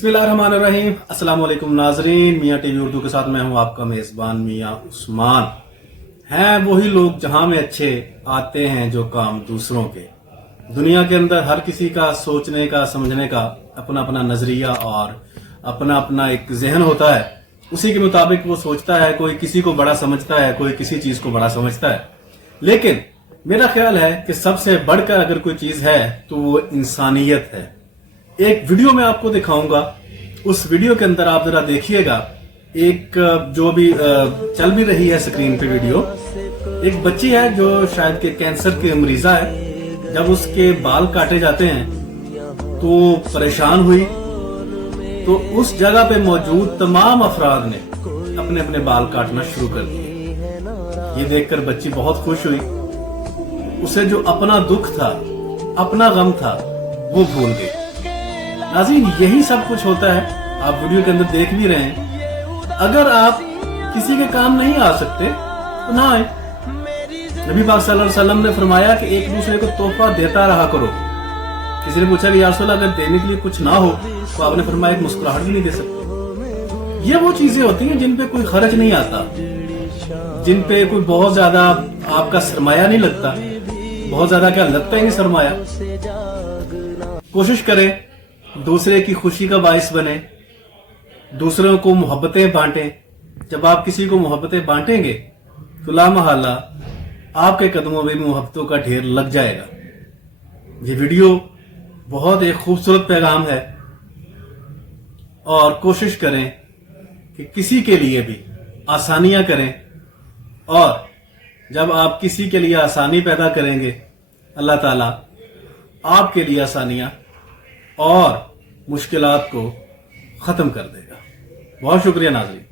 बिस्मिल्लाहिर्रहमानिर्रहीम। अस्सलाम वालेकुम नाजरीन, मियाँ टीवी उर्दू के साथ मैं हूँ आपका मेज़बान मियाँ उस्मान। हैं वही लोग जहाँ में अच्छे आते हैं जो काम दूसरों के। दुनिया के अंदर हर किसी का सोचने का समझने का अपना अपना नजरिया और अपना अपना एक जहन होता है। उसी के मुताबिक वो सोचता है। कोई किसी को बड़ा समझता है, कोई किसी चीज को बड़ा समझता है। लेकिन मेरा ख्याल है कि सबसे बढ़कर अगर कोई चीज है तो वो इंसानियत है। एक वीडियो मैं आपको दिखाऊंगा, उस वीडियो के अंदर आप जरा देखिएगा। एक जो भी चल भी रही है स्क्रीन पे वीडियो, एक बच्ची है जो शायद के कैंसर की मरीजा है। जब उसके बाल काटे जाते हैं तो परेशान हुई, तो उस जगह पे मौजूद तमाम अफराद ने अपने अपने बाल काटना शुरू कर दिए। ये देखकर बच्ची बहुत खुश हुई। उसे जो अपना दुख था, अपना गम था, वो भूल गई। नाज़रीन, यही सब कुछ होता है। आप वीडियो के अंदर देख भी रहे हैं। अगर आप किसी के काम नहीं आ सकते तो ना आए। नबी पाक सल्लल्लाहु अलैहि वसल्लम ने फरमाया कि एक दूसरे को तोहफा देता रहा करो। किसी ने पूछा कि या रसूल अल्लाह, अगर देने के लिए कुछ ना हो तो आपने फरमाया एक मुस्कुराहट भी नहीं दे सकते। ये वो चीजें होती हैं जिन पे कोई खर्च नहीं आता, जिन पे कोई बहुत ज्यादा आपका सरमाया नहीं लगता। बहुत ज्यादा क्या लगता ही नहीं सरमाया। कोशिश करें दूसरे की खुशी का बाइस बने, दूसरों को मोहब्बतें बांटें। जब आप किसी को मोहब्बतें बांटेंगे तो लामहल्ला आपके कदमों में भी मोहब्बतों का ढेर लग जाएगा। ये वीडियो बहुत एक खूबसूरत पैगाम है और कोशिश करें कि किसी के लिए भी आसानियां करें। और जब आप किसी के लिए आसानी पैदा करेंगे, अल्लाह ताला आपके लिए आसानियां और मुश्किलात को खत्म कर देगा। बहुत शुक्रिया नाज़रीन।